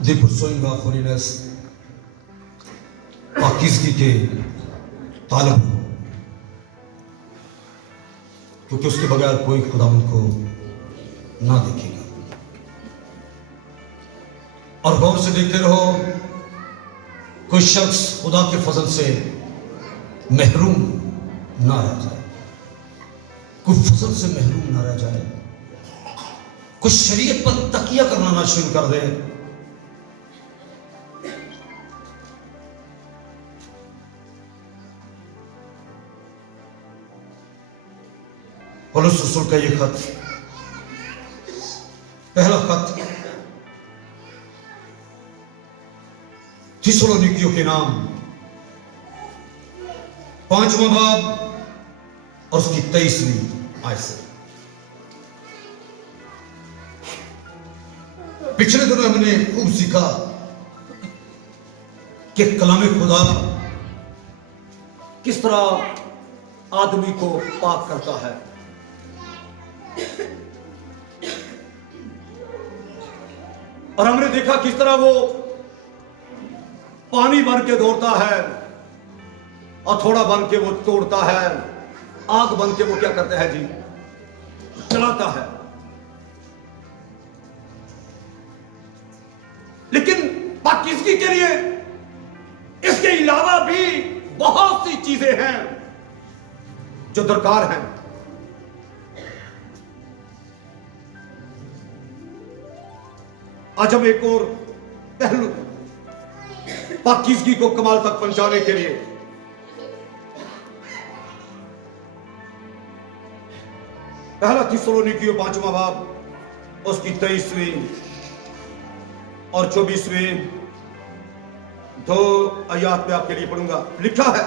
the pursuing of holiness, पाकीज़गी के तालब हो, क्योंकि उसके बगैर कोई खुदा उनको ना देखेगा। और गौर से देखते रहो, कोई शख्स खुदा के फजल से महरूम ना रह जाए, कोई फजल से महरूम ना रह जाए, कोई शरीयत पर तकिया करना ना शुरू कर दे। पौलुस रसूल का ये खत, पहला खत थिस्सलुनीकियों के नाम, 5वां बाब और उसकी 23वीं आयत से। पिछले दिनों हमने खूब सीखा कि कलाम खुदा किस तरह आदमी को पाक करता है। और हमने देखा किस तरह वो पानी बन के दौड़ता है और थोड़ा बन के वो तोड़ता है, आग बन के वो क्या करता है जी, चलाता है। लेकिन पाकीज़गी के लिए इसके अलावा भी बहुत सी चीजें हैं जो दरकार हैं। आज हम एक और पहलू पाकीज़गी को कमाल तक पहुंचाने के लिए पहला थिस्सलुनीकियों 5वां बाब उसकी 23वीं और 24वीं 2 आयत में आपके लिए पढ़ूंगा। लिखा है,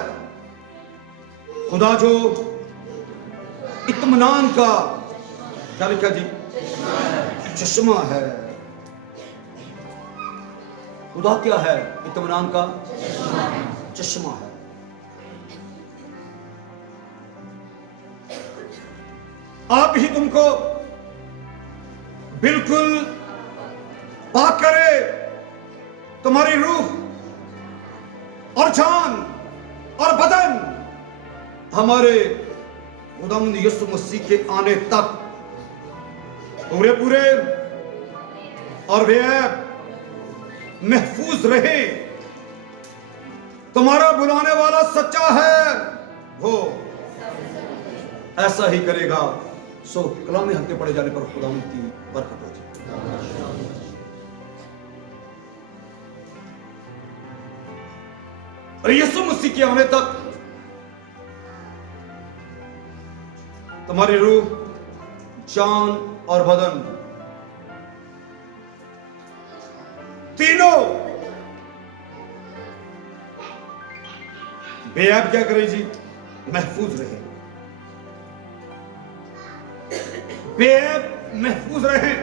खुदा जो इत्मीनान का, क्या लिखा जी, चश्मा है। खुदा क्या है? इत्मीनान का चश्मा है। आप ही तुमको बिल्कुल पाक करे, तुम्हारी रूह और जान और बदन हमारे खुदावंद यीशु मसीह के आने तक पूरे पूरे और बेऐब महफूज रहे। तुम्हारा बुलाने वाला सच्चा है, वो ऐसा ही करेगा। सो कलाम हक के पढ़े जाने पर खुदावंद की बरकत हो जाए। और यीशु मसीह के आने तक तुम्हारी रूह, जान और बदन तीनों बेऐब क्या करे जी, महफूज रहे, बेऐब महफूज रहे।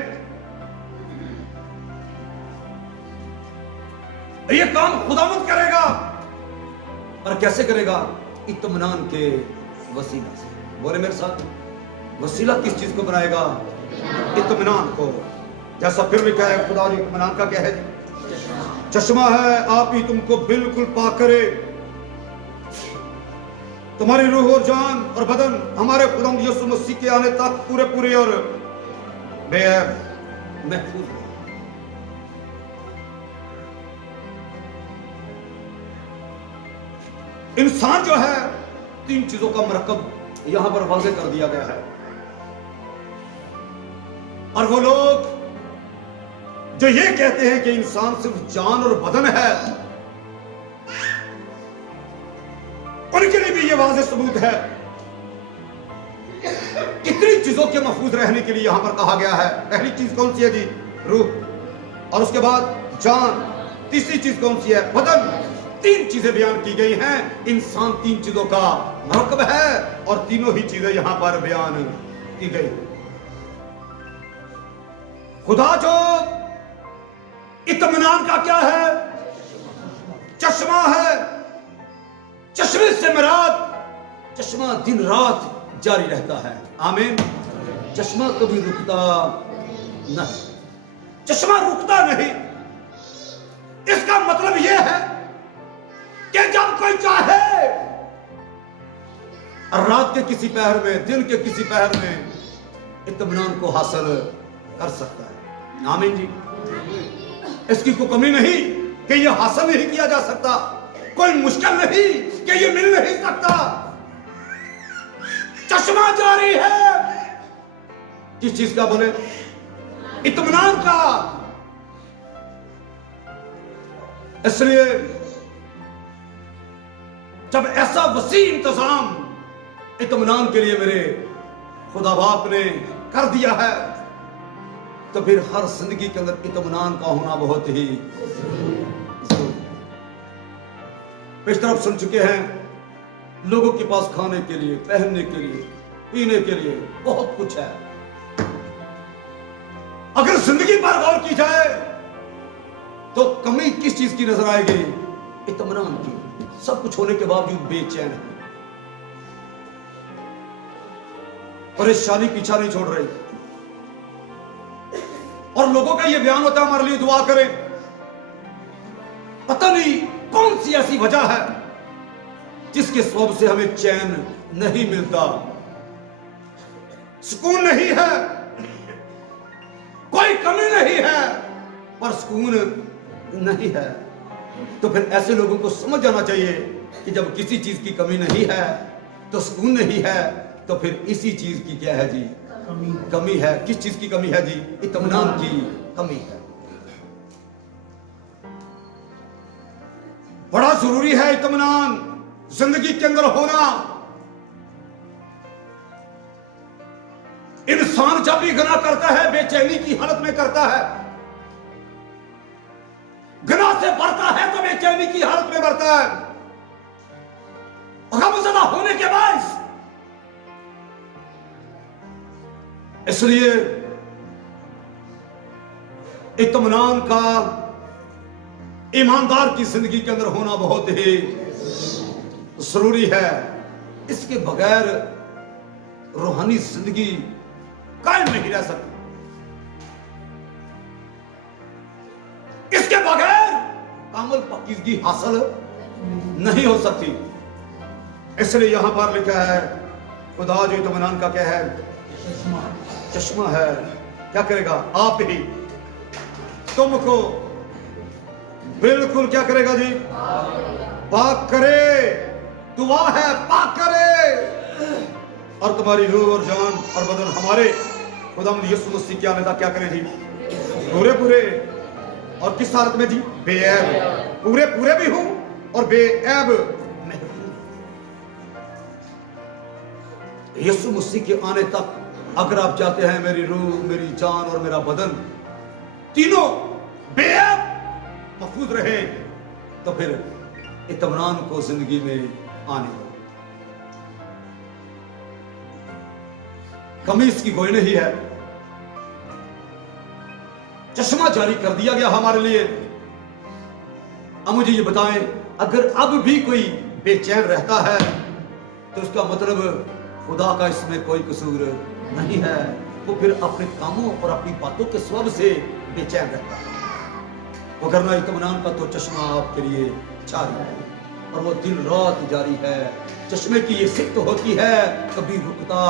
ये काम खुदावंद करेगा। और कैसे करेगा? इत्मीनान के वसीला से। बोले मेरे साथ, वसीला किस चीज को बनाएगा? इत्मीनान को। जैसा फिर लिखा है, खुदा जी इत्मीनान का क्या है? चश्मा है। आप ही तुमको बिल्कुल पाक करे, तुम्हारी रूह और जान और बदन हमारे खुदावंद यीशु मसीह के आने तक पूरे पूरे और बेऐब महफूज है। इंसान जो है, 3 चीजों का मरकब यहां पर वाज़े कर दिया गया है। और वो लोग जो ये कहते हैं कि इंसान सिर्फ जान और बदन है, उनके लिए भी ये वाज़े सबूत है। कितनी चीजों के महफूज रहने के लिए यहां पर कहा गया है। पहली चीज कौन सी है जी? रूह। और उसके बाद जान। तीसरी चीज कौन सी है? बदन। 3 चीजें बयान की गई हैं। इंसान 3 चीजों का मरकब है और तीनों ही चीजें यहां पर बयान की गई। खुदा जो इत्मीनान का क्या है? चश्मा है। चश्मे से मुराद, चश्मा दिन रात जारी रहता है। आमीन। चश्मा कभी रुकता नहीं, चश्मा रुकता नहीं। मतलब यह है कि जब कोई चाहे रात के किसी पहर में, दिन के किसी पहर में इत्मीनान को हासिल कर सकता है। आमीन जी। इसकी कोई कमी नहीं कि यह हासिल नहीं किया जा सकता, कोई मुश्किल नहीं कि यह मिल नहीं सकता। चश्मा जारी है किस चीज का बोले? इत्मीनान का। इसलिए जब ऐसा वसी इंतजाम इत्मीनान के लिए मेरे खुदा बाप ने कर दिया है, तो फिर हर जिंदगी के अंदर इत्मीनान का होना बहुत ही जरूरी। इस तरफ सुन चुके हैं, लोगों के पास खाने के लिए, पहनने के लिए, पीने के लिए बहुत कुछ है। अगर जिंदगी पर गौर की जाए तो कमी किस चीज की नजर आएगी? इत्मीनान की। सब कुछ होने के बावजूद बेचैन है, परेशानी पीछा नहीं छोड़ रही। और लोगों का यह बयान होता है हमारे लिए दुआ करें। पता नहीं कौन सी ऐसी वजह है जिसके सबब से हमें चैन नहीं मिलता, सुकून नहीं है, कोई कमी नहीं है पर सुकून नहीं है। तो फिर ऐसे लोगों को समझ जाना चाहिए कि जब किसी चीज की कमी नहीं है तो सुकून नहीं है, तो फिर इसी चीज की क्या है जी? कमी है। किस चीज की कमी है जी? इत्मीनान की कमी है। बड़ा जरूरी है इत्मीनान जिंदगी के अंदर होना। इंसान जब भी गुनाह करता है बेचैनी की हालत में करता है, गुनाह से बढ़ता है तो बेचैनी की हालत में बढ़ता है, गमज़दा होने के बाद। इसलिए इत्मीनान का ईमानदार की जिंदगी के अंदर होना बहुत ही जरूरी है। इसके बगैर रूहानी जिंदगी कायम नहीं रह सकती, इसके बगैर कामल पाकीज़गी हासिल नहीं हो सकती। इसलिए यहां पर लिखा है खुदा जो इत्मीनान का क्या है? चश्मा है। क्या करेगा? आप ही तुमको बिल्कुल क्या करेगा जी? पाक करे। दुआ है पाक करे, और तुम्हारी रूह और जान और बदन हमारे खुदावंद यीशु मसीह के आने तक क्या करे जी? पूरे पूरे। और किस हालत में जी? बेऐब। पूरे पूरे भी हूं और बेऐब महफूज। यीशु मसीह के आने तक अगर आप चाहते हैं मेरी रूह, मेरी जान और मेरा बदन तीनों बेऐब महफूज रहे, तो फिर इत्मीनान को जिंदगी में आने दो। कमी इसकी कोई नहीं है। चश्मा जारी कर दिया गया हमारे लिए। अब मुझे ये बताएं, अगर अब भी कोई बेचैन रहता है तो उसका मतलब खुदा का इसमें कोई कसूर नहीं है। वो फिर अपने कामों और अपनी बातों के सबब से बेचैन रहता है। वगरना इत्मीनान का तो चश्मा आपके लिए जारी है और वो दिन रात जारी है। चश्मे की ये सिक्त होती है, कभी रुकता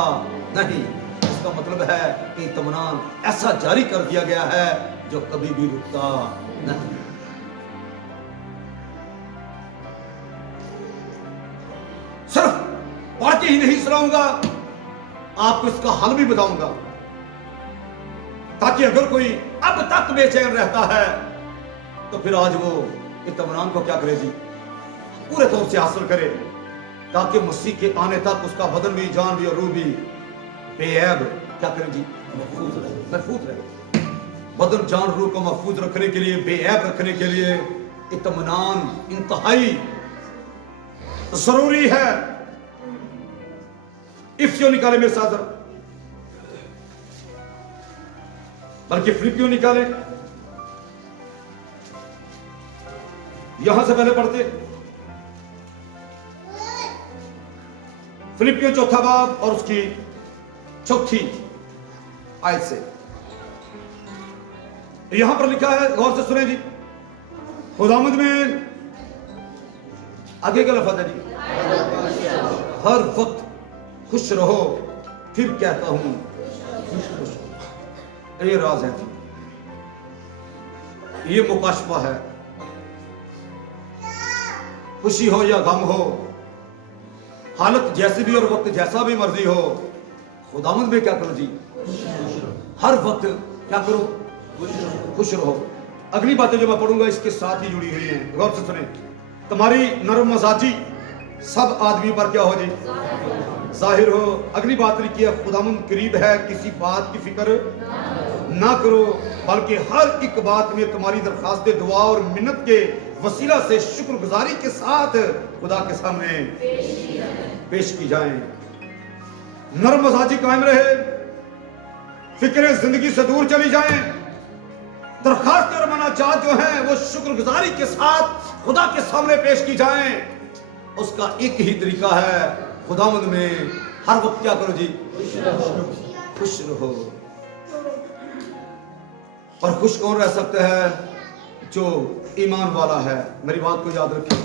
नहीं। इसका मतलब है कि इत्मीनान ऐसा जारी कर दिया गया है जो कभी भी रुकता नहीं। सिर्फ पढ़ के ही नहीं सुनाऊंगा, आपको इसका हल भी बताऊंगा, ताकि अगर कोई अब तक बेचैन रहता है तो फिर आज वो इत्मीनान को क्या करे जी? पूरे तौर से हासिल करे, ताकि मसीह के आने तक उसका बदन भी, जान भी और रूह भी बेऐब क्या करे जी? महफूज रहे। महफूज रहे। बदन, जान, रूह को महफूज रखने के लिए, बेऐब रखने के लिए इत्मीनान इंतहाई जरूरी है। इफ्सियों निकाले मेरे साथ, बल्कि फिलिपियों निकाले। यहां से पहले पढ़ते फिलिपियों 4 बाब और उसकी 4 आयत से। यहां पर लिखा है, गौर से सुने जी। खुदावंद में आगे का लफ्ज़ है जी, हर वक्त खुश रहो। फिर कहता हूं खुश रहो। ये राज है जी, ये मुकाशफा है। खुशी हो या गम हो, हालत जैसी भी और वक्त जैसा भी मर्जी हो, खुदावंद में क्या करो जी, हर वक्त क्या करो, खुश रहो। अगली बातें जो मैं पढ़ूंगा इसके साथ ही जुड़ी हुई हैं, गौर से सुने। तुम्हारी नरम मजाजी सब आदमी पर क्या हो जी, जाहिर हो। अगली बात लिखी है, खुदावंद करीब है, किसी बात की फिक्र ना करो, बल्कि हर एक बात में तुम्हारी दरखास्त दुआ और मिन्नत के वसीला से शुक्रगुजारी के साथ खुदा के सामने पेश की जाए। नरम मजाजी कायम रहे, फिक्रें जिंदगी से दूर चली जाएं, दरखास्त और मनाजात जो हैं वो शुक्रगुजारी के साथ खुदा के सामने पेश की जाएं। उसका एक ही तरीका है, खुदावंद में हर वक्त क्या करो जी, खुश रहो। और खुश कौन रह सकता है, जो ईमान वाला है। मेरी बात को याद रखें,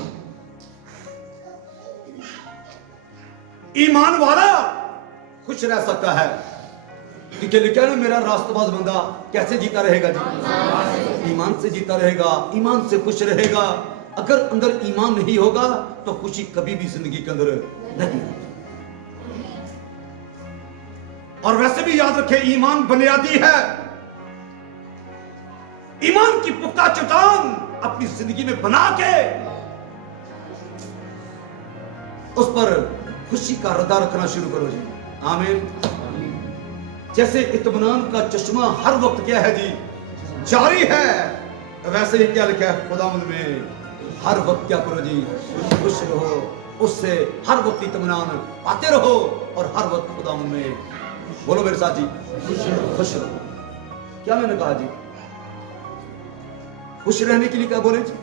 ईमान वाला खुश रह सकता है। क्योंकि लिखा है ना, मेरा रास्तबाज बंदा कैसे जीता रहेगा जी, ईमान से जीता रहेगा, ईमान से खुश रहेगा। अगर अंदर ईमान नहीं होगा तो खुशी कभी भी जिंदगी के अंदर नहीं। और वैसे भी याद रखें, ईमान बुनियादी है। ईमान की पुख्ता चट्टान अपनी जिंदगी में बना के उस पर खुशी का रदा रखना शुरू करो जी। आमीन। जैसे इत्मीनान का चश्मा हर वक्त क्या है जी, जारी है, वैसे ही क्या लिखा है खुदावंद में, हर वक्त क्या करो जी, खुश रहो। उससे हर वक्त इत्मीनान पाते रहो और हर वक्त खुदावंद में, बोलो मेरे साथ जी, खुश रहो। क्या मैंने कहा जी, खुश रहने के लिए क्या बोले जी,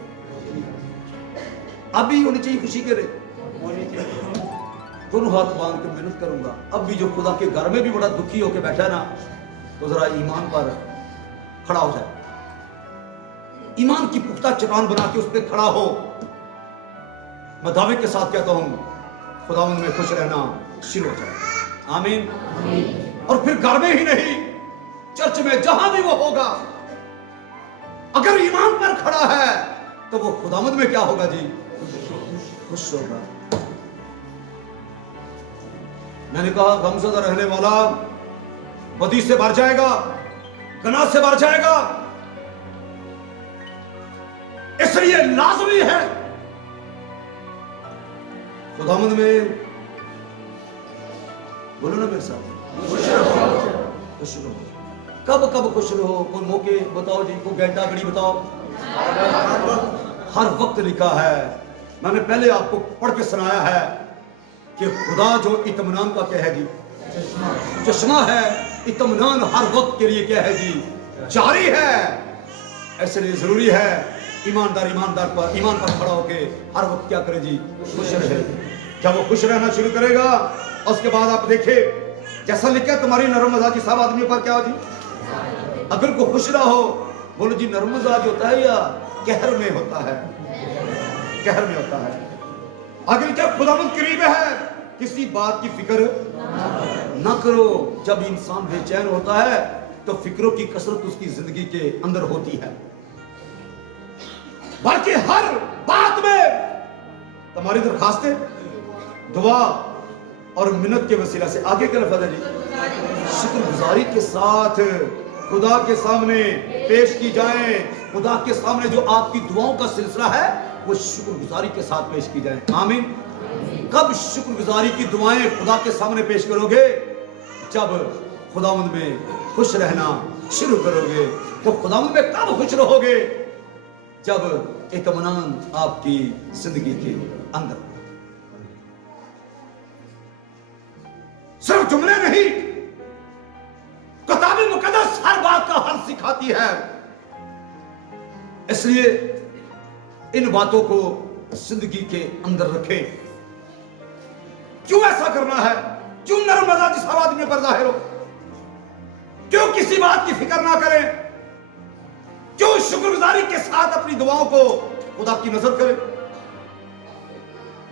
अभी होनी चाहिए खुशी के लिए। दोनों हाथ बांध के मेहनत करूंगा। अब भी जो खुदा के घर में भी बड़ा दुखी होकर बैठा है ना, तो जरा ईमान पर खड़ा हो जाए, ईमान की पुख्ता चट्टान बना के उस पर खड़ा हो। मैं दावे के साथ कहता हूं, खुदावंद में खुश रहना शुरू हो जाए। आमीन। और फिर घर में ही नहीं, चर्च में जहां भी वो होगा, अगर ईमान पर खड़ा है तो वो खुदावंद में क्या होगा जी, खुश होगा। मैंने कहा, गमज़दा रहने वाला बदी से भर जाएगा, गुनाह से भर जाएगा। इसलिए लाजमी है खुदावंद में, बोलो ना मेरे साथ, खुश रहो। कब कब खुश रहो, कोई मौके बताओ जी, कोई घंटा घड़ी बताओ। हर वक्त लिखा है। मैंने पहले आपको पढ़ के सुनाया है कि खुदा जो इत्मीनान का क्या है जी, चश्मा है। इत्मीनान हर वक्त के लिए क्या है जी, जारी है। इसलिए जरूरी है ईमान पर खड़ा होके हर वक्त क्या करे जी, खुश रहे। जब वो खुश रहना शुरू करेगा, उसके बाद आप देखें, जैसा लिखा है, तुम्हारी नरम मजाजी सब आदमियों पर क्या हो जी, अगर को खुश ना हो, बोलो जी, नरम मजाज होता है या कहर में होता है, कहर में होता है। आगे क्या, खुदावंद करीब है, किसी बात की फिक्र ना करो। जब इंसान बेचैन होता है तो फिक्रों की कसरत उसकी जिंदगी के अंदर होती है, बल्कि हर बात में तुम्हारी दरखास्तें, दुआ और मिन्नत के वसीला से, आगे का लफ्ज़ है जी, शुक्रगुजारी के साथ खुदा के सामने पेश की जाए। खुदा के सामने जो आपकी दुआओं का सिलसिला है वो शुक्रगुजारी के साथ पेश की जाए। आमीन। कब शुक्रगुजारी की दुआएं खुदा के सामने पेश करोगे, जब खुदावंद में खुश रहना शुरू करोगे। तो खुदावंद में कब खुश रहोगे, जब इत्मीनान आपकी जिंदगी के अंदर। सिर्फ जुमले नहीं, किताब मुकद्दस हर बात का हल सिखाती है। इसलिए इन बातों को जिंदगी के अंदर रखें। क्यों ऐसा करना है, क्यों नरम मजाजी सब आदमी पर जाहिर हो, क्यों किसी बात की फिक्र ना करें, क्यों शुक्रगुजारी के साथ अपनी दुआओं को खुदा की नजर करे।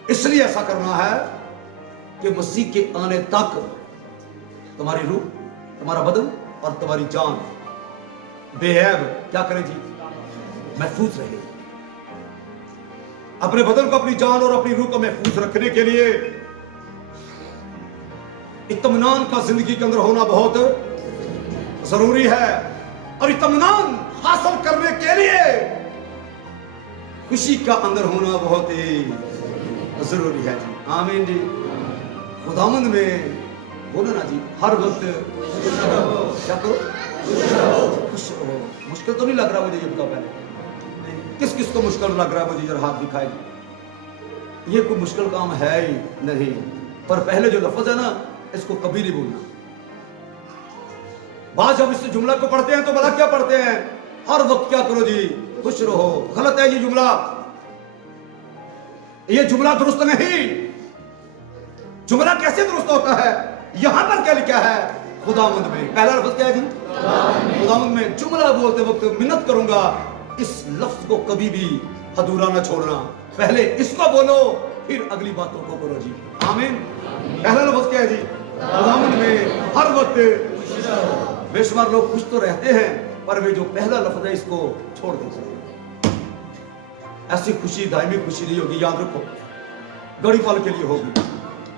इसलिए ऐसा करना है कि मसीह के आने तक तुम्हारी रूह, तुम्हारा बदन और तुम्हारी जान बेऐब क्या करे जी, महफूज रहे। अपने बदन को, अपनी जान और अपनी रूह को महफूज रखने के लिए इत्मीनान का जिंदगी के अंदर होना बहुत जरूरी है। और इत्मीनान हासिल करने के लिए खुशी का अंदर होना बहुत ही जरूरी है जी। आमीन जी। खुदावंद में बोलो ना जी, हर वक्त क्या करो, खुश रहो। मुश्किल तो नहीं लग रहा मुझे, ये बताओ पहले, किस किस को मुश्किल लग रहा है मुझे जरा हाथ दिखाएगी। ये कोई मुश्किल काम है ही नहीं, पर पहले जो लफ्ज है ना, इसको कभी नहीं भूलना। बाद जब इस जुमला को पढ़ते हैं तो भला क्या पढ़ते हैं, हर वक्त क्या करो जी, खुश रहो। गलत है ये जुमला, ये जुमला दुरुस्त नहीं। जुमला कैसे दुरुस्त होता है, यहां पर क्या लिखा है, खुदावंद में। पहला लफ्ज क्या है जी, खुदावंद में। जुमला बोलते वक्त मिन्नत करूंगा, इस लफ्ज को कभी भी अधूरा ना छोड़ना। पहले इसको बोलो, फिर अगली बातों को करो जी। आमीन। पहला लफ्ज क्या है जी, खुदावंद में हर वक्त। बेशुमार लोग खुश तो रहते हैं, पर वे जो पहला लफ्ज है इसको छोड़ देते हैं। ऐसी खुशी दायमी खुशी नहीं होगी, याद रखो। घड़ी पल के लिए होगी,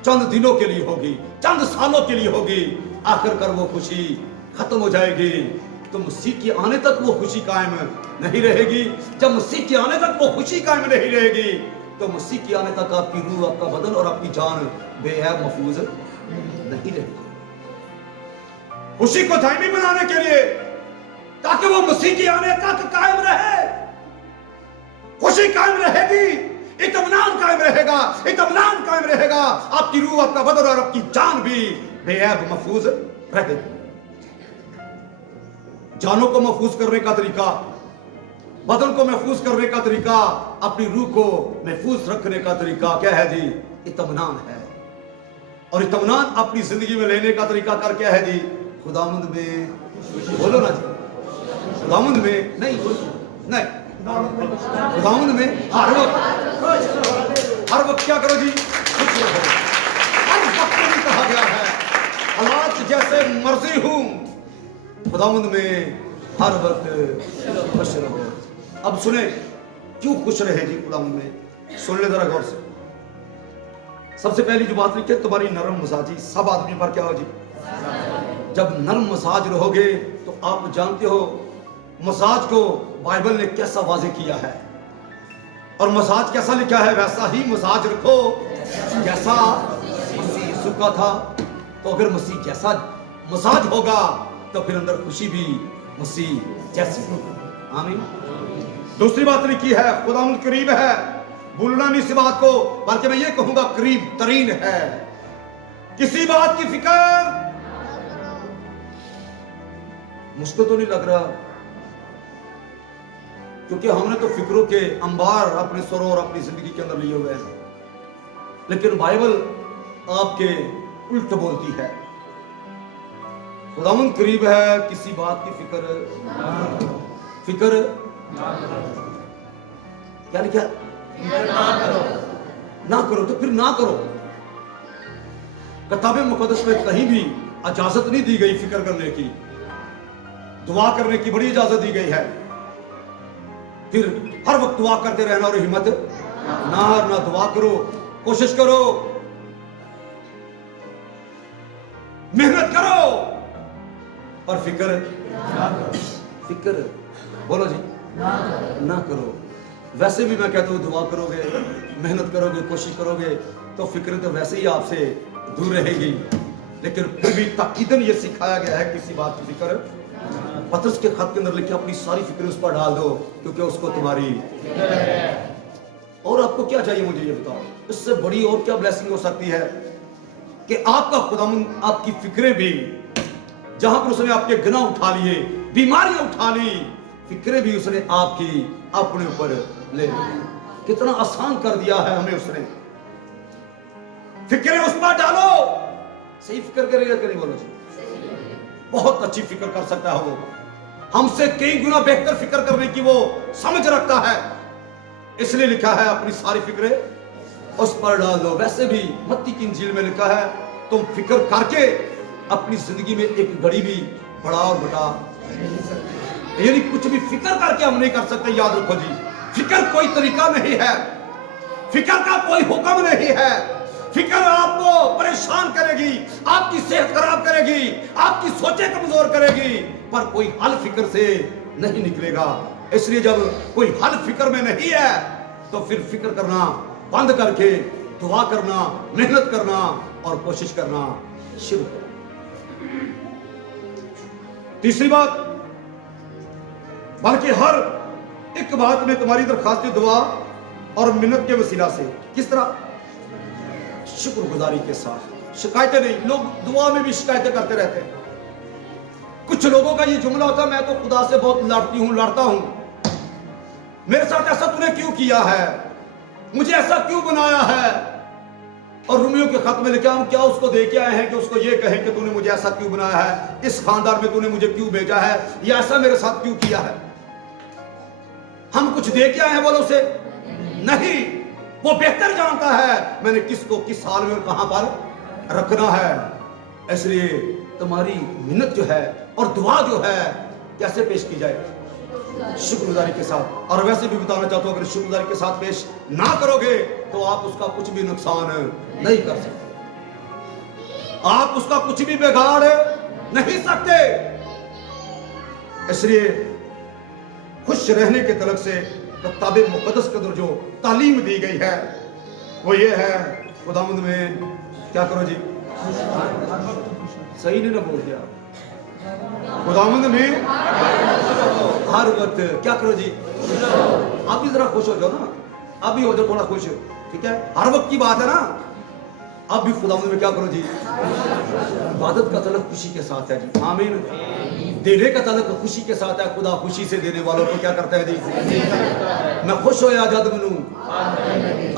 चंद दिनों के लिए होगी, चंद सालों के लिए होगी। आखिरकार वो खुशी खत्म हो जाएगी। तो मसीह के आने तक वो खुशी कायम नहीं रहेगी। जब मसीह के आने तक वो खुशी कायम नहीं रहेगी, तो मसीह के आने तक आपकी रूह, आपका बदन और आपकी जान बेहद महफूज नहीं रहेगी। खुशी को दायमी बनाने के लिए, ताकि वो मसीह के आने तक कायम रहे, खुशी कायम रहेगी, इत्मीनान कायम रहेगा, इत्मीनान कायम रहेगा। आपकी रूह, आपका बदन और आपकी जान भी बेहद महफूज रहेगी। जानों को महफूज करने का तरीका, बदन को महफूज करने का तरीका, अपनी रूह को महफूज रखने का तरीका क्या है जी, इत्मीनान है। और इत्मीनान अपनी जिंदगी में लेने का तरीका कर क्या है जी, खुदावंद में। बोलो ना जी, खुदावंद में नहीं, नहीं, खुदावंद में हर वक्त क्या करो जी, खुश रहो। हर वक्त में कहा गया है, हालात जैसे मर्जी हूं, खुदावंद में हर वक्त खुश रहो। अब सुने क्यों खुश रहे जी खुदावंद में, सुन ले जरा गौर से। सबसे पहली जो बात लिखी है, तुम्हारी नरम मसाजी। सब आदमी पर क्या हो जी, जब नरम मसाज रहोगे तो आप जानते हो मसाज को बाइबल ने कैसा वाजे किया है, और मसाज कैसा लिखा है वैसा ही मसाज रखो जैसा मसीह यीशु का था। तो अगर मसीह जैसा मसाज होगा तो फिर अंदर खुशी भी मसीह जैसी होगी। आमीन। दूसरी बात लिखी है, खुदावंद करीब है। भूलना नहीं इस बात को, बल्कि मैं ये कहूंगा करीब तरीन है। किसी बात की फिक्र, मुश्किल तो नहीं लग रहा, क्योंकि हमने तो फिक्रों के अंबार अपने सरों और अपनी जिंदगी के अंदर लिए हुए हैं। लेकिन बाइबल आपके उल्ट बोलती है, खुदावंद करीब है, किसी बात की फिक्र क्या लिखा है, ना करो। तो फिर ना करो। किताब मुकद्दस में कहीं भी इजाजत नहीं दी गई फिक्र करने की, दुआ करने की बड़ी इजाजत दी गई है। फिर हर वक्त दुआ करते रहना और हिम्मत ना हारना। दुआ करो, कोशिश करो, मेहनत करो, पर फिक्र बोलो जी ना करो। वैसे भी मैं कहता हूं दुआ करोगे, मेहनत करोगे, कोशिश करोगे, तो फिक्र तो वैसे ही आपसे दूर रहेगी। लेकिन फिर भी ताकीदन ये सिखाया गया है, किसी बात की फिक्र। पतरस के खत के अंदर लिखे, अपनी सारी फिक्र उस पर डाल दो, क्योंकि उसको तुम्हारी। और आपको क्या चाहिए मुझे ये बताओ, इससे बड़ी और क्या ब्लेसिंग हो सकती है कि आपका खुदावंद आपकी फिक्रें भी, जहां पर उसने आपके गुनाह उठा लिए, बीमारियां उठा ली, फिक्रें भी उसने आपकी अपने ऊपर ले ली। कितना आसान कर दिया है हमें उसने। फिक्रें उस पर डालो। सही फिक्र करेगा कि नहीं, बोलो जी। बहुत अच्छी फिक्र कर सकता है वो, हमसे कई गुना बेहतर फिक्र करने की वो समझ रखता है। इसलिए लिखा है अपनी सारी फिक्रें उस पर डाल दो। वैसे भी मत्ती की इंजील में लिखा है तुम फिक्र करके अपनी जिंदगी में एक घड़ी भी बढ़ा और घटा, यानी कुछ भी फिक्र करके हम नहीं कर सकते। याद रखो जी, फिक्र कोई तरीका नहीं है, फिक्र का कोई हुक्म नहीं है। फिक्र आपको परेशान करेगी, आपकी सेहत खराब करेगी, आपकी सोचें कमजोर करेगी, पर कोई हल फिक्र से नहीं निकलेगा। इसलिए जब कोई हल फिक्र में नहीं है तो फिर फिक्र करना बंद करके दुआ करना, मेहनत करना और कोशिश करना शुरू करो। तीसरी बात, बल्कि हर एक बात में तुम्हारी दरखास्त दुआ और मिन्नत के वसीला से, किस तरह? शुक्रगुजारी के साथ। शिकायतें नहीं, लोग दुआ में भी शिकायतें करते रहते हैं। कुछ लोगों का ये जुमला होता है, मैं तो खुदा से बहुत लड़ता हूं, मेरे साथ ऐसा तूने क्यों किया है, मुझे ऐसा क्यों बनाया है। और रोमियो के खत में लिखा, हम क्या उसको दे के आए हैं कि उसको ये कहें कि तूने मुझे ऐसा क्यों बनाया है, इस खानदान में तूने मुझे क्यों भेजा है, या ऐसा मेरे साथ क्यों किया है। हम कुछ दे के आए हैं बोलो उसे? नहीं, वो बेहतर जानता है मैंने किसको किस हाल में कहां पर रखना है। इसलिए तुम्हारी मिन्नत जो है और दुआ जो है कैसे पेश की जाए? शुक्रगुजारी के साथ। और वैसे भी बताना चाहता हूं, अगर शुक्रगुजारी के साथ पेश ना करोगे तो आप उसका कुछ भी नुकसान नहीं कर सकते, आप उसका कुछ भी बिगाड़ नहीं सकते। इसलिए खुश रहने के तलक से किताब मुक़द्दस के अंदर जो तालीम दी गई है वो ये है, खुदावंद में क्या करो जी, सही नहीं ना बोल दिया, खुदावंद में हर वक्त क्या करो जी, आप भी जरा खुश हो जाओ ना, आप भी हो जाओ थोड़ा खुश, ठीक है, हर वक्त की बात है ना। अब भी खुदावंद में क्या करो जी, इबादत का तलक खुशी के साथ है जी, आमीन। देने का तलक खुशी के साथ है, खुदा खुशी से देने वालों को क्या करता है जी, मैं खुश होया जद मनू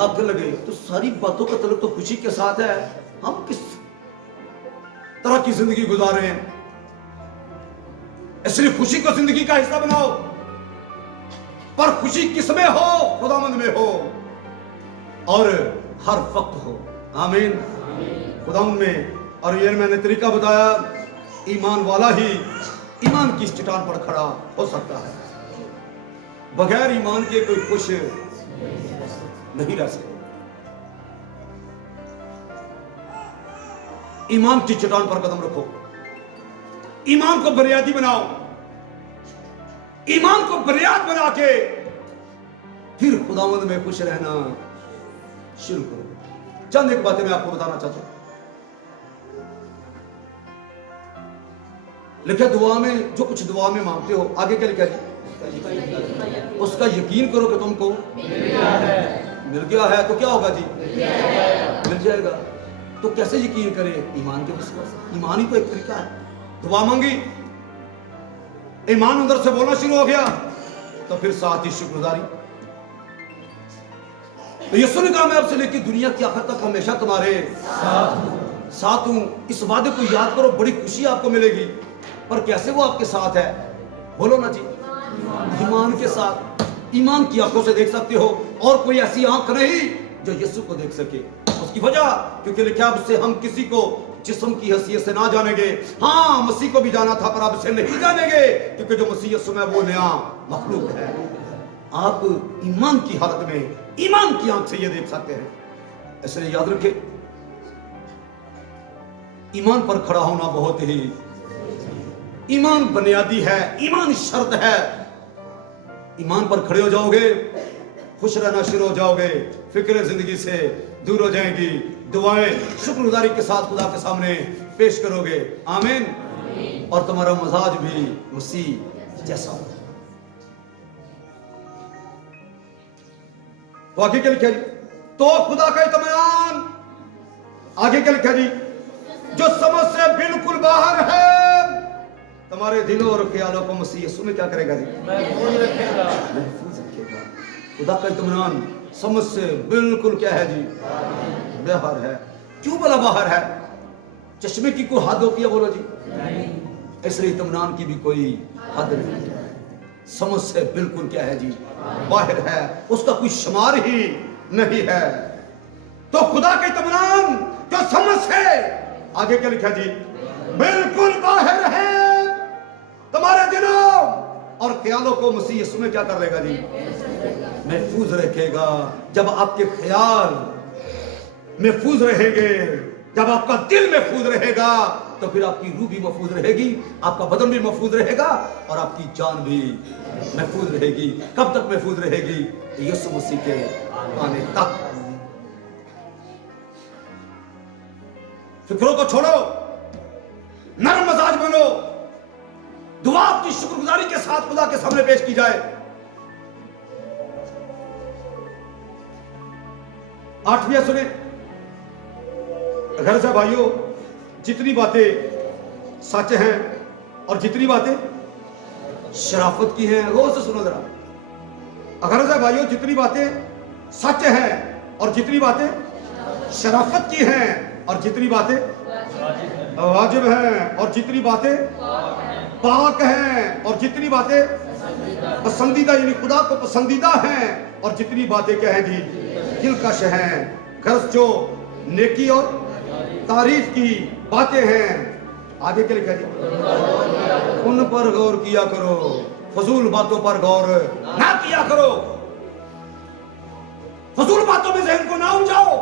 अग लगे। तो सारी बातों का तलक तो खुशी के साथ है। हम किस तरह की जिंदगी गुजार रहे हैं, इसलिए खुशी को जिंदगी का हिस्सा बनाओ। पर खुशी किसमें हो? खुदावंद में हो और हर वक्त हो, आमीन, खुदावंद में। और ये मैंने तरीका बताया, ईमान वाला ही ईमान की चट्टान पर खड़ा हो सकता है, बगैर ईमान के कोई खुश नहीं रह सकता। ईमान की चट्टान पर कदम रखो, ईमान को बुनियादी बनाओ, ईमान को बुनियाद बना के फिर खुदावंद में खुश रहना शुरू करो। चंद एक बातें मैं आपको बताना चाहता हूं। लिखा दुआ में, जो कुछ दुआ में मांगते हो, आगे क्या लिखा जी, उसका यकीन करो कि तुमको मिल गया है। तो क्या होगा जी, मिल जाएगा। तो कैसे यकीन करें? ईमान के विश्वास। ईमान ही तो एक तरीका है। दुआ मांगी, ईमान अंदर से बोलना शुरू हो गया, तो फिर साथ ही शुक्रगुजारी। तो यीशु ने कहा मैं आपसे लेकर दुनिया की आखिर तक हमेशा तुम्हारे साथ हूं। इस वादे को याद करो, बड़ी खुशी आपको मिलेगी। पर कैसे वो आपके साथ है? बोलो ना जी, ईमान के साथ। ईमान की आंखों से देख सकते हो, और कोई ऐसी आंख नहीं जो यीशु को देख सके। उसकी वजह, क्योंकि लिखा अब से हम किसी को जिस्म की हैसियत से ना जानेंगे। हाँ, मसीह को भी जाना था, पर अब से नहीं जानेंगे, क्योंकि जो मसीह यीशु में वो नया मखलूक है। आप ईमान की हालत में ईमान की आंख से ये देख सकते हैं। इसलिए याद रखें, ईमान पर खड़ा होना बहुत ही, ईमान बुनियादी है, ईमान शर्त है। ईमान पर खड़े हो जाओगे, खुश रहना शुरू हो जाओगे, फिक्र जिंदगी से दूर हो जाएगी, दुआएं शुक्रगुजारी के साथ खुदा के सामने पेश करोगे, आमीन। और तुम्हारा मजाज भी मसीह जैसा हो। तो आगे क्या लिखा जी, तो खुदा का इत्मीनान, आगे क्या लिखा जी, जो समझ से बिल्कुल बाहर है, तुम्हारे दिलों और ख्यालों को मसीह यीशु में क्या करेगा जी, महफूज रखेगा। खुदा का इत्मीनान समझ से बिल्कुल क्या है जी, बाहर है। क्यों बोला बाहर है? चश्मे की कोई हद होती है? बोलो जी, इसलिए इत्मीनान की भी कोई हद नहीं है। समझ से बिल्कुल क्या है जी, बाहर है, उसका कोई शुमार ही नहीं है। तो खुदा के इत्मीनान जो समझ से आगे क्या लिखा जी, बिल्कुल बाहर है, तुम्हारे दिलों और ख्यालों को मसीह यीशु में क्या कर लेगा जी, महफूज रखेगा। जब आपके ख्याल महफूज रहेंगे, जब आपका दिल महफूज रहेगा, तो फिर आपकी रूह भी महफूज रहेगी, आपका बदन भी महफूज रहेगा और आपकी जान भी महफूज रहेगी। कब तक महफूज रहेगी? यीशु मसीह के आने तक। फिक्रों को छोड़ो, नरम मजाज बनो, दुआ की शुक्रगुजारी के साथ खुदा के सामने पेश की जाए। 8वां सुने, घर से भाइयों, जितनी बातें सच हैं और जितनी बातें शराफत की हैं, गौर से सुनो जरा। अगर से भाइयों, जितनी बातें सच हैं और जितनी बातें शराफत की हैं और जितनी बातें वाजिब हैं और जितनी बातें पाक हैं और जितनी बातें पसंदीदा, यानी खुदा को पसंदीदा हैं और जितनी बातें क्या हैं जी, दिलकश हैं, गर्ज जो नेकी और तारीफ की बातें हैं। आगे क्या लिखा जी, उन पर गौर किया करो, फजूल बातों पर गौर ना किया करो। फजूल बातों में ज़हन को ना उलझाओ।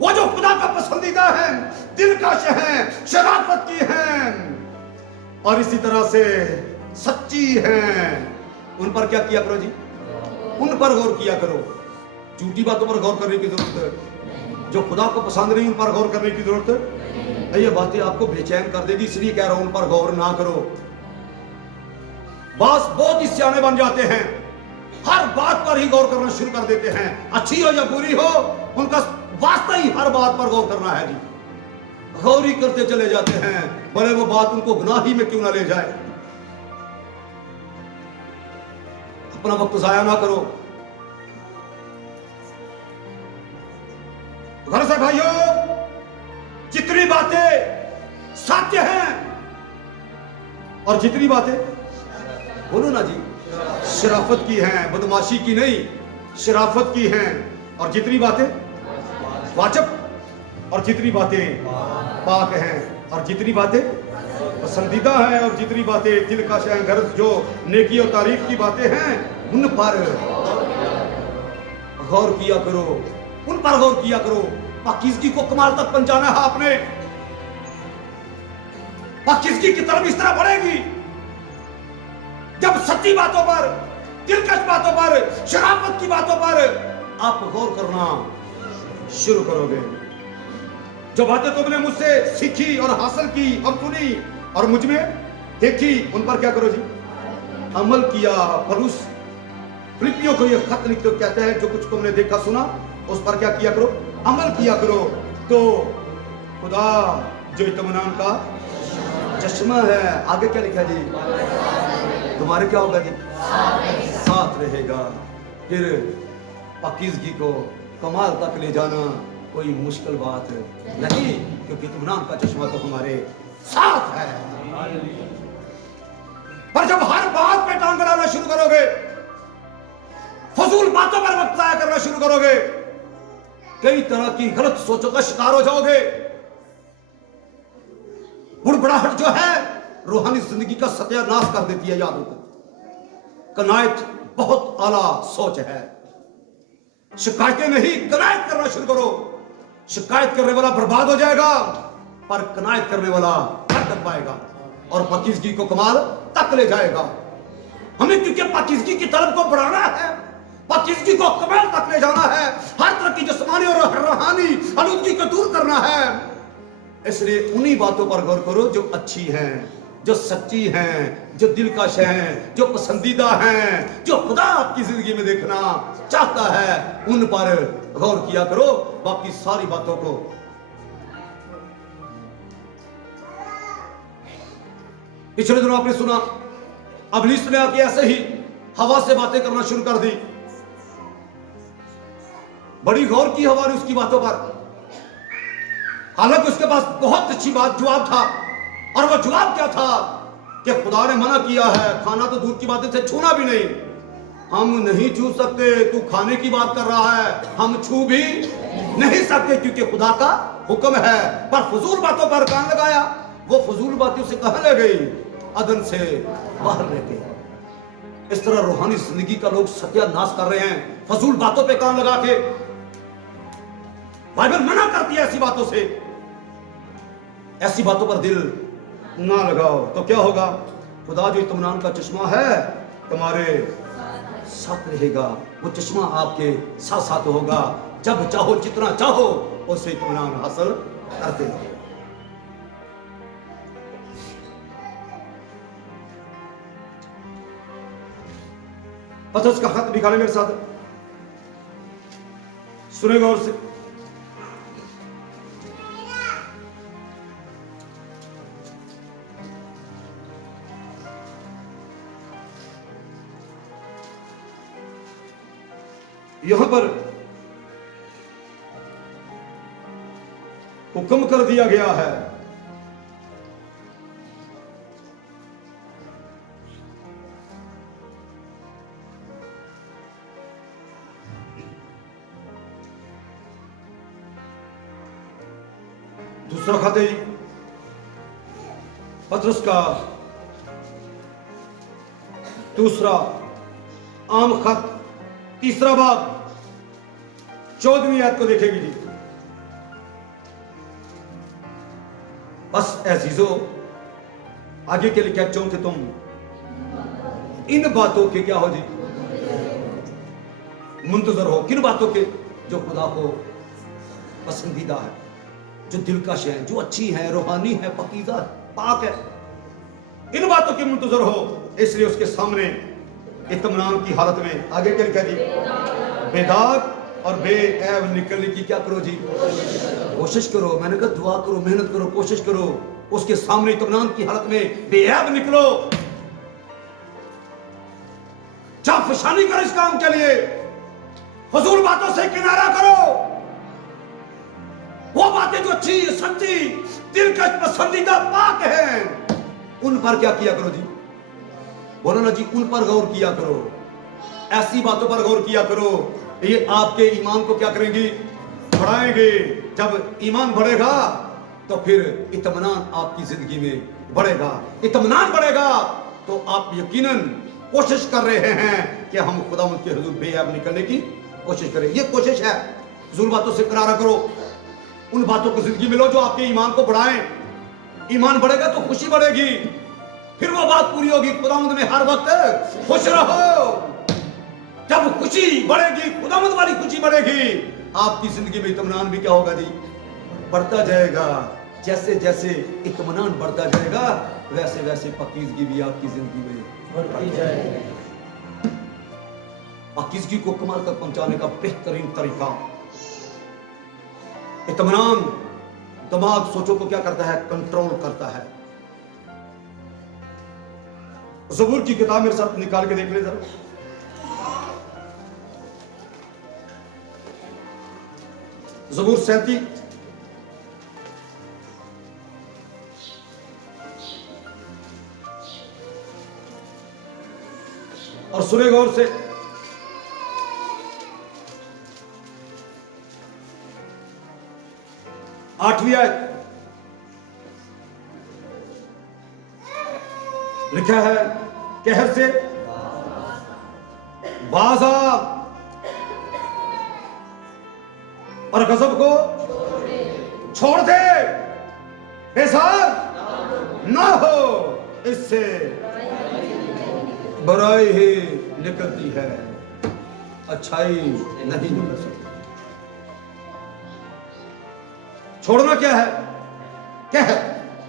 वो जो खुदा का पसंदीदा है, दिलकश है, शराफत की है और इसी तरह से सच्ची हैं, उन पर क्या किया करो जी, उन पर गौर किया करो। झूठी बातों पर गौर करने की जरूरत है, जो खुदा को पसंद नहीं उन पर गौर करने की जरूरत है। ये बातें आपको बेचैन कर देगी, इसलिए कह रहा हूं उन पर गौर ना करो। बस बहुत ही सियाने बन जाते हैं, हर बात पर ही गौर करना शुरू कर देते हैं, अच्छी हो या बुरी हो, उनका वास्ता ही हर बात पर गौर करना है जी। गौर ही करते चले जाते हैं, भले वो बात उनको गुनाही में क्यों ना ले जाए। अपना वक्त जाया ना करो। घर से भाइयों, जितनी बातें सत्य हैं और जितनी बातें, बोलो ना जी, शराफत की हैं, बदमाशी की नहीं, शराफत की हैं और जितनी बातें वाजिब और जितनी बातें पाक हैं और जितनी बातें पसंदीदा हैं और जितनी बातें दिल का शहन गर्ज जो नेकी और तारीफ की बातें हैं, उन पर गौर किया करो, उन पर गौर किया करो। पाकीज़गी को कमाल तक पहुंचाना है आपने। पाकीज़गी की तरफ इस तरह बढ़ेगी जब सच्ची बातों पर, दिलकश बातों पर, शराफत की बातों पर आप गौर करना शुरू करोगे। जो बातें तुमने मुझसे सीखी और हासिल की और सुनी और मुझ में देखी, उन पर क्या करो जी, अमल किया। पौलुस फिलिपियों को यह खत लिखते कहते हैं, जो कुछ तुमने देखा सुना उस पर क्या किया करो, अमल किया करो। तो खुदा जो इत्मीनान का चश्मा है, आगे क्या लिखा जी, तुम्हारे क्या होगा जी, साथ रहेगा। फिर पाकीज़गी को कमाल तक ले जाना कोई मुश्किल बात नहीं, क्योंकि इत्मीनान का चश्मा तो हमारे साथ है। पर जब हर बात पे टांग अड़ाना शुरू करोगे, फजूल बातों पर वक्त जाया करना शुरू करोगे, कई तरह की गलत सोचों का शिकार हो जाओगे। बुड़बड़ाहट जो है रूहानी जिंदगी का सत्यानाश कर देती है। याद रखो, कनायत बहुत आला सोच है। शिकायतें नहीं, कनायत करना शुरू करो। शिकायत करने वाला बर्बाद हो जाएगा, पर कनायत करने वाला बरकत पाएगा और पाकीज़गी को कमाल तक ले जाएगा। हमें क्योंकि पाकीज़गी की तलब को बढ़ाना है, पाकीज़गी को कमाल तक ले जाना है, हर तरह की जिस्मानी और रूहानी आलूदगी को दूर करना है। इसलिए उन्हीं बातों पर गौर करो जो अच्छी हैं, जो सच्ची हैं, जो दिलकश हैं, जो पसंदीदा हैं, जो खुदा आपकी जिंदगी में देखना चाहता है, उन पर गौर किया करो। बाकी सारी बातों को पिछले दिनों आपने सुना, इब्लीस ने आके ऐसे ही हवा से बातें करना शुरू कर दी। बड़ी गौर की हवा ने उसकी बातों पर, हालांकि उसके पास बहुत अच्छी बात जवाब था। और वो जवाब क्या था? कि खुदा ने मना किया है, खाना तो दूर की बात है, छूना भी नहीं। हम नहीं छू सकते, तू खाने की बात कर रहा है, हम छू भी नहीं सकते क्योंकि खुदा का हुक्म है। पर फजूल बातों पर कान लगाया, वो फजूल बातों से कहां ले गई? अदन से बाहर लेके। इस तरह रूहानी जिंदगी का लोग सत्यानाश कर रहे हैं फजूल बातों पे कान लगा के। बाइबल मना करती है ऐसी बातों से, ऐसी बातों पर दिल ना लगाओ। तो क्या होगा? खुदा जो इत्मीनान का चश्मा है तुम्हारे साथ रहेगा, वो चश्मा आपके साथ साथ होगा। जब चाहो जितना चाहो उसे इत्मीनान हासिल करते रहो। पतरस का खत निकाले मेरे साथ, सुने गौर से। यहां पर हुक्म कर दिया गया है दूसरा खत है पतरस का दूसरा आम खत, तीसरा बाब, 14वीं आयत को देखेगी जी। बस अजीजो, आगे के लिए क्या चाहूं कि तुम इन बातों के क्या हो जी, मुंतजर हो। किन बातों के? जो खुदा को पसंदीदा है, जो दिलकश है, जो अच्छी है, रूहानी है, पकीज़ा, पाक है। इन बातों के मुंतजर हो, इसलिए उसके सामने इत्मीनान की हालत में आगे क्या लिखा जी? बेदाग और बेऐब निकलने की क्या करो जी? कोशिश करो। मैंने कहा दुआ करो, मेहनत करो, कोशिश करो। उसके सामने इत्मीनान की हालत में बेऐब निकलो। चाफशानी करो इस काम के लिए, फजूल बातों से किनारा करो। वो बातें जो अच्छी, सच्ची, दिल का पसंदीदा, पाक है, उन पर क्या किया करो जी? बोलो ना जी, उन पर गौर किया करो। ऐसी बातों पर गौर किया करो, ये आपके ईमान को क्या करेंगी? बढ़ाएंगे। जब ईमान बढ़ेगा तो फिर इत्मीनान आपकी जिंदगी में बढ़ेगा। इत्मीनान बढ़ेगा तो आप यकीनन कोशिश कर रहे हैं कि हम खुदावंद के हुजूर बेऐब निकलने की कोशिश करें। ये कोशिश है। फजूल बातों से किनारा करो, उन बातों को जिंदगी में लो जो आपके ईमान को बढ़ाएं। ईमान बढ़ेगा तो खुशी बढ़ेगी, फिर वो बात पूरी होगी, खुदावंद में हर वक्त खुश रहो। जब खुशी बढ़ेगी, खुदावंद वाली खुशी बढ़ेगी, आपकी जिंदगी में इत्मीनान भी क्या होगा जी? बढ़ता जाएगा। जैसे जैसे इत्मीनान बढ़ता जाएगा वैसे वैसे पाकीज़गी भी आपकी जिंदगी में बढ़ती जाएगी। पाकीज़गी को कमाल तक पहुंचाने का बेहतरीन तरीका, इत्मीनान दिमाग, सोचो को क्या करता है? कंट्रोल करता है। ज़बूर की किताब मेरे साथ निकाल के देख ले जरा। ज़बूर 37 और सुने गौर से। आठवीं आयत लिखा है, कहर से बाज आ और गजब को छोड़ दे, बेजार ना हो, इससे बुराई ही निकलती है, अच्छाई नहीं निकल सकती। छोड़ना क्या है? कहर,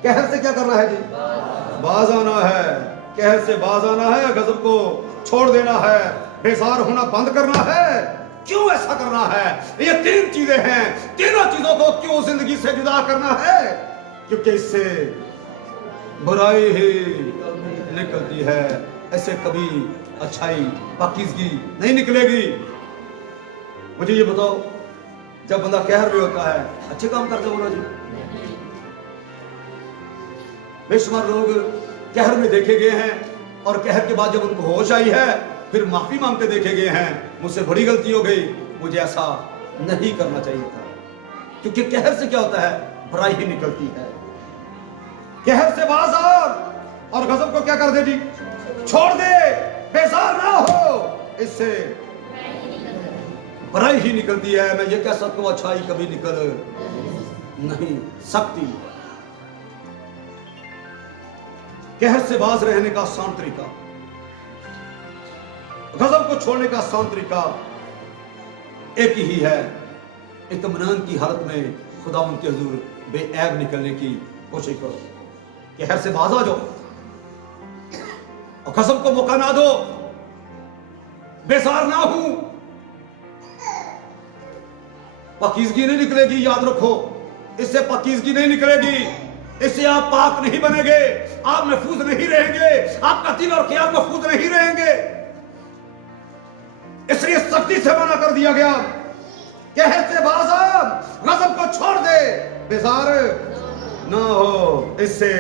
कहर से क्या करना है जी? बाज आना है। कहर से बाज आना है, गजब को छोड़ देना है, बेजार होना बंद करना है। क्यों ऐसा करना है? ये तीन चीजें हैं। तीनों चीजों को क्यों जिंदगी से जुदा करना है? क्योंकि इससे बुराई ही निकलती है, ऐसे कभी अच्छाई, पाकीज़गी नहीं निकलेगी। मुझे ये बताओ, जब बंदा कहर में होता है, अच्छे काम करते बोलो जी। बेशुमार लोग कहर में देखे गए हैं और कहर के बाद जब उनको होश आई है फिर माफी मांगते देखे गए हैं, मुझसे बड़ी गलती हो गई, मुझे ऐसा नहीं करना चाहिए था। क्योंकि कहर से क्या होता है, बुराई ही निकलती है। कहर से बाजार और गजब को क्या कर दे जी, छोड़ दे, बेजार ना हो, इससे बुराई ही निकलती है। मैं ये कह सकता हूं अच्छाई कभी निकल नहीं सकती। कहर से बाज रहने का आसान तरीका, गजब को छोड़ने का आसान तरीका एक ही है, इत्मीनान की हालत में खुदा उनके हुजूर बेऐब निकलने की कोशिश करो। कहर से बाज आ जाओ और गजब को मौका ना दो, बेजार ना हूं, पाकीज़गी नहीं निकलेगी, याद रखो, इससे पाकीज़गी नहीं निकलेगी, इससे आप पाक नहीं बनेंगे, आप महफूज नहीं रहेंगे, आपका दिल और ख्याल महफूज नहीं रहेंगे। इसलिए सख्ती से मना कर दिया गया, कहर से बाज आ, गजब को छोड़ दे, बेजार ना हो, इससे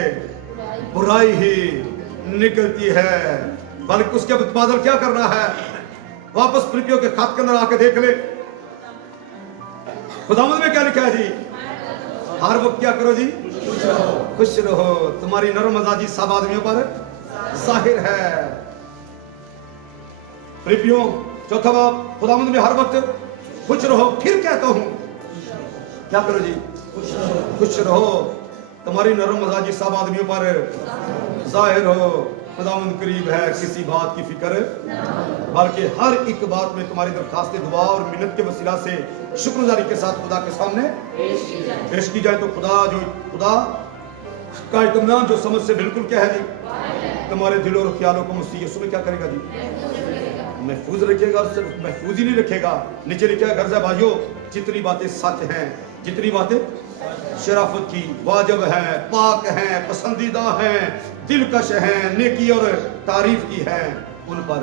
बुराई ही निकलती है। बल्कि उसके उत्पादन क्या करना है, वापस फिलिपियों के खात के अंदर आके देख ले, खुदावंद में क्या लिखा है जी, हर वक्त क्या करो जी, खुश रहो, तुम्हारी नरम मजाजी सब आदमियों पर जाहिर है। फिलिपियों चौथा बाब, खुदावंद में हर वक्त खुश रहो। फिर कहता हूं क्या करो जी, खुश रहो, तुम्हारी नरम मजाजी सब आदमियों पर जाहिर हो। खुदावंद करीब है, किसी बात की फिक्र, बल्कि हर एक बात में तुम्हारी दरखास्त दुआ और मिन्नत के वसीला से शुक्रगुजारी के साथ खुदा के सामने पेश की जाए। तो खुदा का इत्मीनान जो समझ से बिल्कुल क्या है जी, तुम्हारे दिलों और ख्यालों को मसीह यीशु में क्या करेगा जी, महफूज रखेगा। और सिर्फ महफूज ही नहीं रखेगा, नीचे लिखा है, गर्जा भाइयों, जितनी बातें सच हैं, जितनी बातें शराफत की, वाजिब हैं, पाक हैं, पसंदीदा हैं, दिलकश हैं, नेकी और तारीफ की हैं, उन पर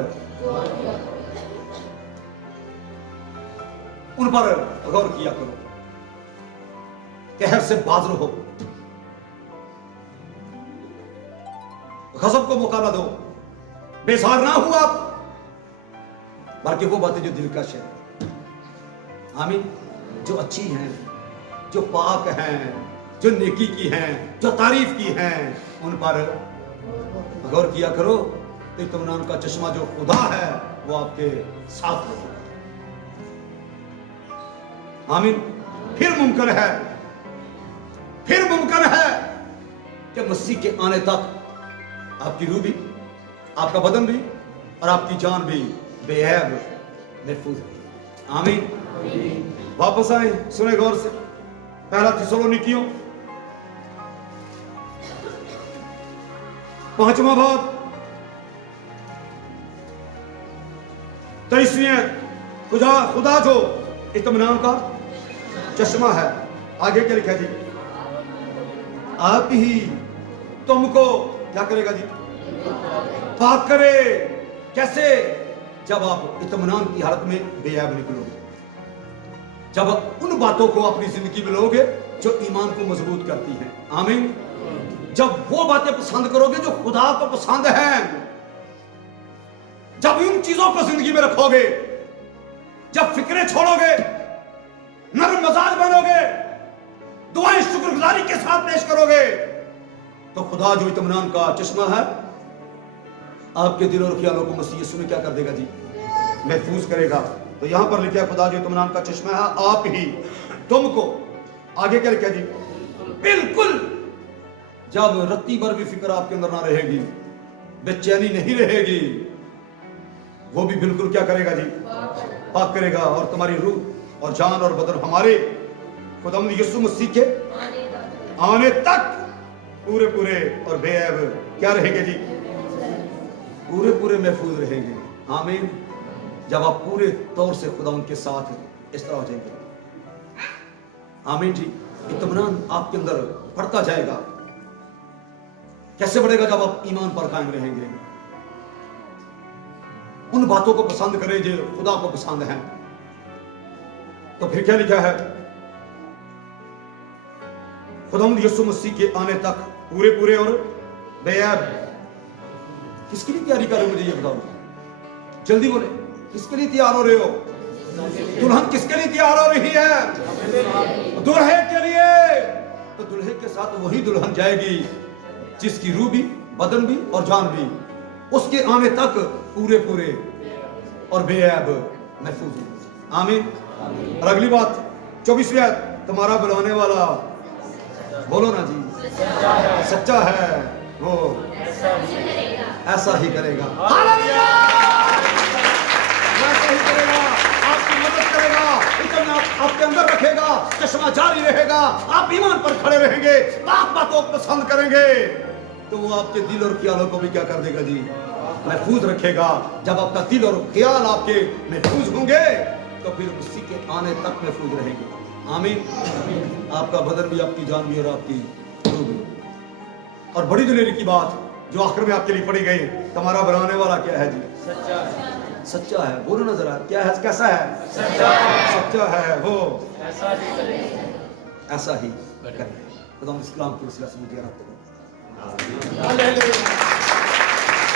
गौर किया करो। कहर से बाज रहो, गजब को मौका ना दो, बेजार ना हो आप, बल्कि वो बातें जो दिलकश है, आमीन, जो अच्छी हैं, जो पाक हैं, जो नेकी की हैं, जो तारीफ की हैं, उन पर गौर किया करो। तो इत्मीनान का चश्मा जो खुदा है वो आपके साथ होगा। आमीन। फिर मुमकिन है कि मसीह के आने तक आपकी रूह भी, आपका बदन भी और आपकी जान भी बेऐब महफूज है। आमीन। वापस आए, सुने गौर से, पहला थिस्सलुनीकियों 5वां बाब 23वें, खुदा जो इत्मीनान का चश्मा है, आगे क्या लिखा जी, आप ही तुमको क्या करेगा जी, पाक करे। कैसे? जब आप इत्मीनान की हालत में बेऐब निकलोगे, जब उन बातों को अपनी जिंदगी में लोगे जो ईमान को मजबूत करती हैं। आमीन। जब वो बातें पसंद करोगे जो खुदा को पसंद हैं, जब इन चीजों को जिंदगी में रखोगे, जब फिक्रें छोड़ोगे, नरम मजाज बनोगे, दुआएं शुक्रगुजारी के साथ पेश करोगे, तो खुदा जो इत्मीनान का चश्मा है आपके दिल और ख्यालों को मसीह यीशु में क्या कर देगा जी, महफूज करेगा। तो यहां पर लिखा खुदा जो इत्मीनान का चश्मा है आप ही तुमको, आगे क्या लिखा जी, बिल्कुल जब रत्ती भर भी फिक्र आपके अंदर ना रहेगी, बेचैनी नहीं रहेगी, वो भी बिल्कुल क्या करेगा जी, पाक करेगा। और तुम्हारी रूह और जान और बदन हमारे खुदावंद यीशु मसीह के आने तक पूरे पूरे और बेऐब क्या रहेंगे जी, पूरे पूरे महफूज रहेंगे। आमीन। जब आप पूरे तौर से खुदा उनके साथ इस तरह हो जाएंगे। आमीन जी। इत्मीनान आपके अंदर बढ़ता जाएगा। कैसे बढ़ेगा? जब आप ईमान पर कायम रहेंगे, उन बातों को पसंद करें जो खुदा को पसंद है। तो फिर क्या लिखा है, खुदावंद यीशु मसीह के आने तक पूरे पूरे और बेऐब किसके लिए तैयारी कर रहे हो, मुझे ये बताओ, जल्दी बोले, किसके लिए तैयार हो रहे हो? दुल्हन किसके लिए तैयार हो रही है? दुल्हे के लिए। तो दुल्हे के साथ वही दुल्हन जाएगी जिसकी रूह भी, बदन भी और जान भी उसके आने तक पूरे पूरे और बेऐब महफूज है। आमीन। और अगली बात 24वीं आयत, तुम्हारा बुलाने वाला, बोलो ना जी, सच्चा है, वो ऐसा ही करेगा। हालेलुया! ऐसा ही करेगा, आपकी मदद करेगा, इतना आपके अंदर रखेगा, चश्मा जारी रहेगा, आप ईमान पर खड़े रहेंगे, पाक बातों को पसंद करेंगे, तो वो आपके दिल और ख्यालों को भी क्या कर देगा जी, महफूज रखेगा। जब आपका दिल और ख्याल आपके महफूज होंगे तो फिर उसी के आने तक महफूज रहेंगे। आमीन। आपका बदन भी, आपकी जान भी और आपकी रूह भी। और बड़ी दिलेरी की बात जो आखिर में आपके लिए पड़ी गई, तुम्हारा बनाने वाला क्या है जी? सच्चा है। सच्चा है, बोलो ना जरा, क्या है, कैसा है? सच्चा है। सच्चा है, वो ऐसा ही करेगा, ऐसा ही करेगा। खुदा इस्लाम की वसीला से मुझे याद करो।